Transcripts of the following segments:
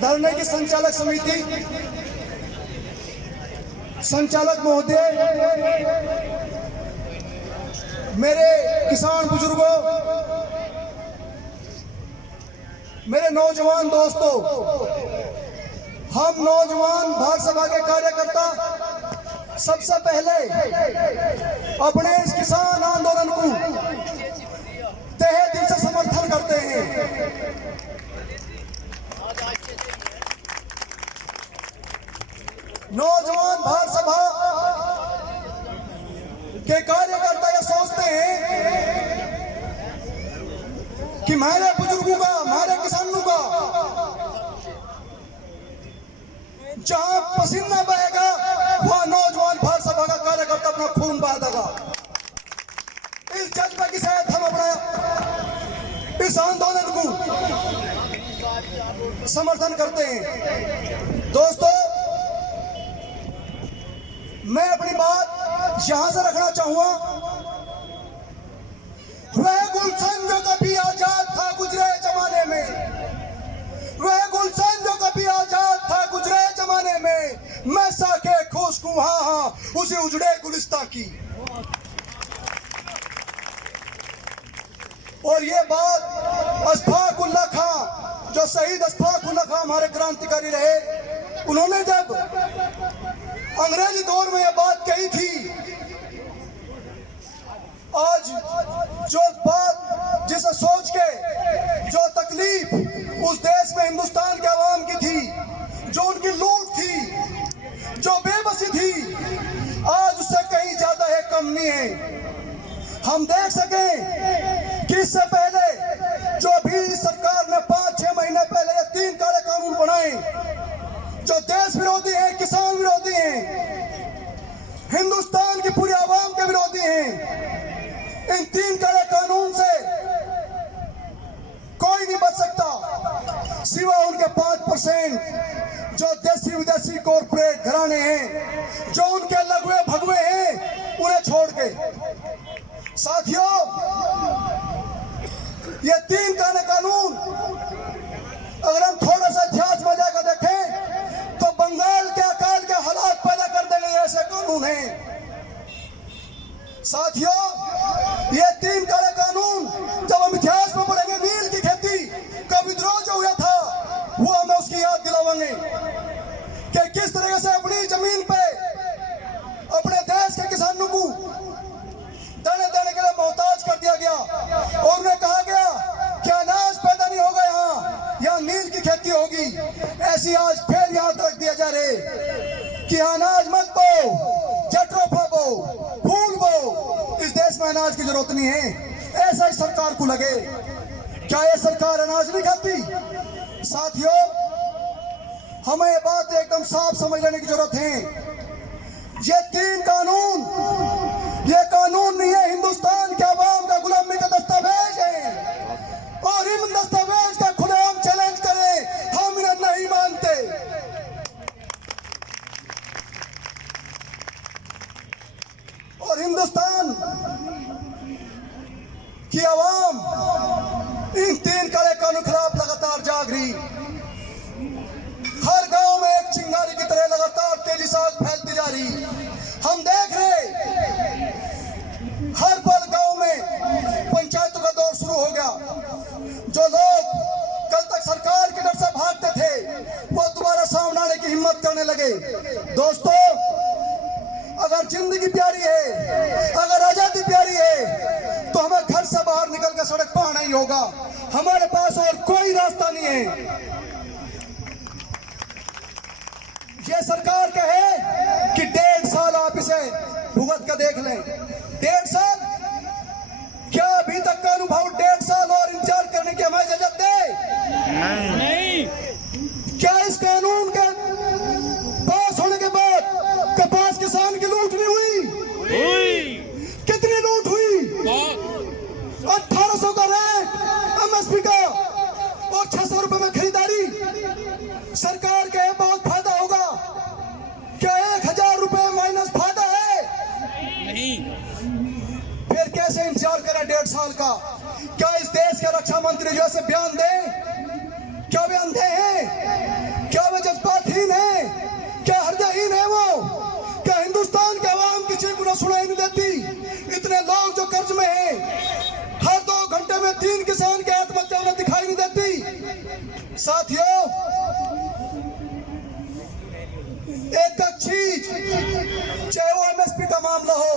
धरने की संचालक समिति, संचालक महोदय, मेरे किसान बुजुर्गों, मेरे नौजवान दोस्तों, हम नौजवान भारत सभा के कार्यकर्ता सबसे पहले अपने इस किसान आंदोलन को तहे दिल से समर्थन करते हैं। नौजवान भारत सभा के कार्यकर्ता ये सोचते हैं कि हमारे बुजुर्गों का, हमारे किसानों का जहां पसीना बहेगा वहां नौजवान भारत सभा का कार्यकर्ता अपना खून बहा देगा। इस जज्बे के साथ हम अपना इस आंदोलन को समर्थन करते हैं। दोस्तों, मैं अपनी बात यहां से रखना चाहूंगा। वह गुलशन जो कभी आजाद था गुजरे जमाने में, वह गुलशन जो कभी आजाद था गुजरे जमाने में, मैं साके खुश हूं हाँ हाँ उसे उजड़े गुलिस्तां की। और ये बात अशफाक उल्लाह खां, जो शहीद अशफाक उल्लाह खां हमारे क्रांतिकारी रहे, उन्होंने जब अंग्रेजी दौर में यह बात कही थी। आज जो बात, जिसे सोच के जो तकलीफ उस देश में हिंदुस्तान के अवाम की थी, जो उनकी लूट थी, जो बेबसी थी, आज उससे कहीं ज्यादा है, कम नहीं है। हम देख सकें कि इससे पहले जो भी सरकार ने 5-6 महीने पहले ये 3 काले कानून बनाए, जो देश विरोधी हैं, किसान विरोधी हैं, हिंदुस्तान की पूरी आवाम के विरोधी हैं, इन 3 काले कानून से कोई नहीं बच सकता सिवा उनके 5% जो देसी विदेशी कॉर्पोरेट घराने हैं, जो उनके लघुए भगवे हैं, उन्हें छोड़ के। साथियों, ये 3 काले कानून अगर हम थोड़ा सा इतिहास में जाकर देखें तो बंगाल के अकाल के हालात पैदा कर देने ऐसे कानून हैं। साथियों, ये 3 काले कानून जब हम इतिहास में पढ़ेंगे, नील की खेती का विद्रोह जो हुआ था, वो हमें उसकी याद दिलावेंगे कि किस तरह से अपनी जमीन पे अपने देश के किसानों को दाने दाने के लिए मोहताज कर दिया गया और उन्हें कहा गया कि अनाज पैदा नहीं होगा, यहाँ नील की खेती होगी। ऐसी आज फिर यहाँ रख दिया जा रहे कि अनाज मत बो, जट्रोफा बो, फूल बो, इस देश में अनाज की जरूरत नहीं है। ऐसा ही सरकार को लगे। क्या ये सरकार अनाज नहीं खाती? साथियों, हमें ये बात एकदम साफ समझ लेने की जरूरत है। ये 3 कानून, ये कानून नहीं है हिंदुस्तान के अवाम का गुलामी का दस्तावेज है, और इन दस्तावेज का खुलेआम चैलेंज करें, हम इन्हें नहीं मानते। और हिंदुस्तान की आवाम इन 3 काले कानून के खिलाफ लगातार जाग रही। हर गांव में एक चिंगारी की तरह लगातार तेजी से आग फैलती जा रही। हम देख रहे हर पल गांव में पंचायतों का दौर शुरू हो गया। जो लोग कल तक सरकार के डर से भागते थे, वो दोबारा सामने आने की हिम्मत करने लगे। दोस्तों, अगर जिंदगी प्यारी है, अगर आजादी प्यारी है, तो हमें घर से बाहर निकल कर सड़क पर आना ही होगा। हमारे पास और कोई रास्ता नहीं है। ये सरकार कहे कि 1.5 साल आप इसे भुगत कर देख लें। 1.5 साल? क्या अभी तक का अनुभव 1.5 साल और इंतजार करने की हमें इजाजत दे? नहीं। क्या इस कानून के पास होने के बाद कपास किसान की लूट नहीं हुई? कितनी लूट हुई? 1800 का रेट MSP का और 600 रुपए में खरीदारी। सरकार के बहुत फायदा होगा। क्या 1000 रुपए माइनस फायदा है? नहीं। फिर कैसे इंतजार करें 1.5 साल का? क्या इस देश के रक्षा मंत्री जो ऐसे बयान दें क्या वे अंधे हैं? क्या वे जज्बातहीन हैं? क्या हृदयहीन है वो? क्या हिंदुस्तान के अवाम की चीख उन्हें सुनाई नहीं देती? इतने लोग जो कर्ज में हैं, हर 2 घंटे में 3 किसान की आत्महत्या उन्हें दिखाई नहीं देती। साथियों, एक चीज, चाहे वो एमएसपी का मामला हो,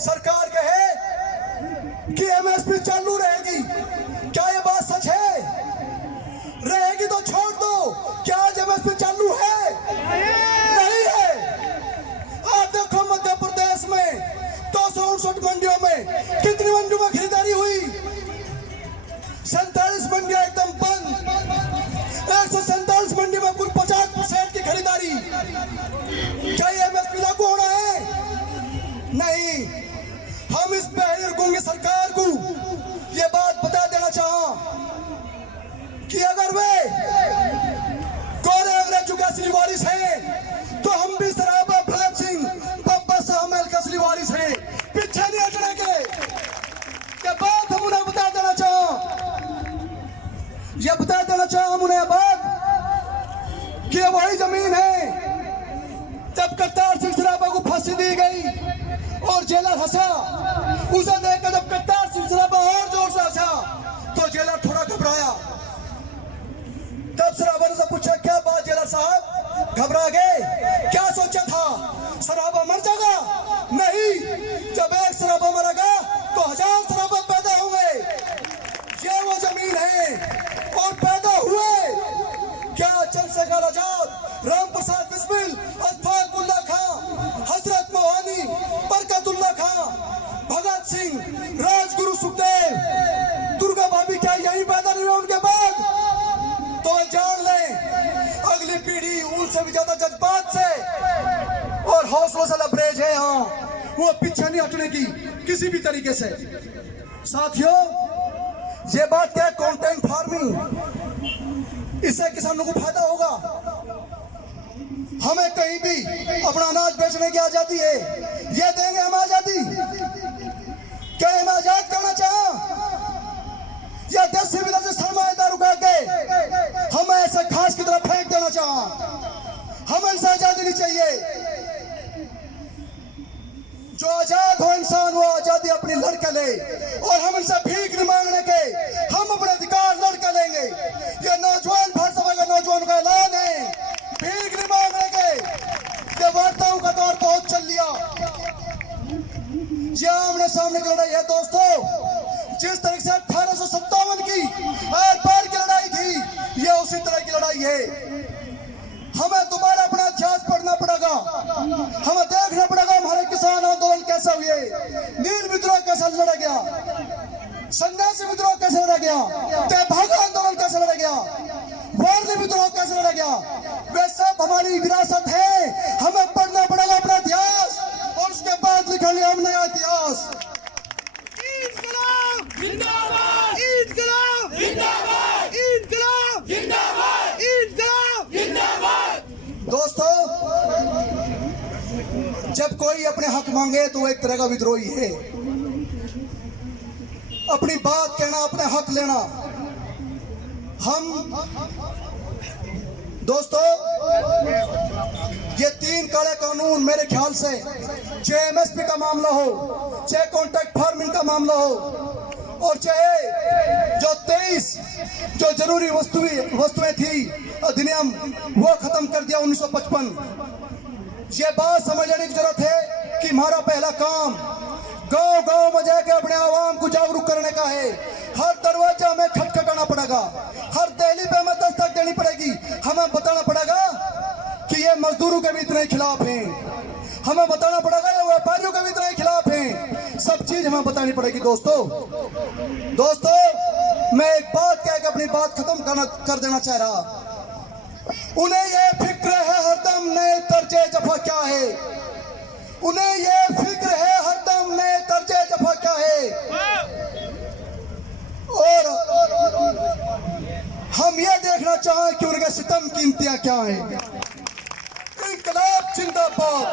सरकार कहे कि एमएसपी चालू रहेगी, क्या ये बात सच है? रहेगी तो छोड़ दो, क्या आज एमएसपी चालू है? नहीं है। आप देखो मध्य प्रदेश में 269 मंडियों में कितनी मंडियों में खरीदारी हुई? 47 मंडियां एकदम बंद। 147 मंडी में कुल 50% की खरीदारी। क्या ये एमएसपी लागू होना है? नहीं। हम इस बहरी गूंगी सरकार को ये बात बता देना चाहा कि अगर वे गोरे अंग्रेजों के असली वारिस हैं, तो हम भी सराबा भगत सिंह, बब्बर साहब के असली वारिस हैं। पीछे नहीं हटने के। ये बात हम उन्हें बता देना चाहा। ये बता देना चाहा हम उन्हें बात कि ये वही जमीन है जब करतार सिंह सराबा को फांसी दी गई और जेलर हंसा। उसे देखकर जब करतार सिंह सराबा और जोर से हंसा तो जेलर थोड़ा घबराया। तब सराबा ने पूछा, क्या बात जेलर साहब, घबरा गए? क्या सोचा था, सराबा मर जाएगा? नहीं, जब एक सराबा मरेगा तो 1000 सराबा पैदा होंगे। ये वो जमीन है और पैदा हुए। क्या चंद्रशेखर आजाद, राम प्रसाद बिस्मिल, अशफाकुल्ला खां, हजरत मोहानी, बरकतुल्ला खां, भगत सिंह, राजगुरु सुखदेव, दुर्गा भाभी क्या यही पैदा नहीं हुए उनके बाद? तो जान लें, अगली पीढ़ी उनसे भी ज्यादा जज्बात से और हौसलों से लबरेज है। हाँ, वो पीछे नहीं हटने की किसी भी तरीके से। साथियों, ये बात क्या है, कॉन्टेंट फार्मिंग, इससे किसानों को फायदा होगा। हमें कहीं भी अपना अनाज बेचने की आजादी है। ये देंगे हम आजादी? क्या हम आजाद करना चाहें या 10 से भी 10 सरमाएदार उगा के हमें ऐसे घास की तरफ फेंक देना चाहें? हमें इनसे आजादी नहीं चाहिए। जो आजाद हो इंसान, वो आजादी अपनी लड़के ले और हम इनसे भीख नहीं मांगने के, हम अपने अधिकार लड़के लेंगे। ये नौजवान भारत सभा का नौजवान का ऐलान है, भीख नहीं मांगने के। ये वार्ताओं का दौर बहुत चल लिया। ये आमने सामने की लड़ाई है दोस्तों। जिस तरह से 1857 की आर पार की लड़ाई थी, ये उसी तरह की लड़ाई है। हमें दोबारा अपना इतिहास पढ़ना पड़ेगा। हमें देखना पड़ेगा हमारे किसान आंदोलन कैसे हुए, नील विद्रोह कैसे लड़ा गया, सन्यासी विद्रोह कैसे लड़ा गया, तेभागा आंदोलन कैसे लड़ा गया, वारली विद्रोह कैसे लड़ा गया। वे सब हमारी विरासत है। हमें पढ़ना पड़ेगा अपना इतिहास और उसके बाद लिखेंगे हम नया इतिहास। जिंदाबाद, इंकलाब जिंदाबाद, इंकलाब जिंदाबाद, इंकलाब जिंदाबाद। दोस्तों, जब कोई अपने हक मांगे तो एक तरह का विद्रोही है। अपनी बात कहना, अपने हक लेना। हम दोस्तों, ये 3 काले कानून मेरे ख्याल से, चाहे एमएसपी का मामला हो, चाहे कॉन्ट्रैक्ट फार्मिंग का मामला हो, और चाहे जो 23 जो जरूरी वस्तुएं थी अधिनियम, वो खत्म कर दिया 1955। ये बात समझ लेने की जरूरत है कि हमारा पहला काम गांव गांव में जाकर अपने आवाम को जागरूक करने का है। हर दरवाजा में खटखटाना पड़ेगा, हर दहली पे हमें दस्तक देनी पड़ेगी। हमें बताना पड़ेगा कि ये मजदूरों के भी इतने खिलाफ हैं। हमें बताना पड़ेगा ये व्यापारियों के भी इतने खिलाफ हैं। सब चीज हमें बतानी पड़ेगी। दोस्तों, मैं एक बात कह के अपनी बात खत्म कर देना चाह रहा। उन्हें ये फिक्र है हरदम नए तर्जे जफा क्या है। उन्हें ये फिक्र है हरदम नए तर्जे जफा क्या है। और हम ये देखना चाहें कि उनके सितम की इंतहा क्या है। इंकलाब जिंदाबाद।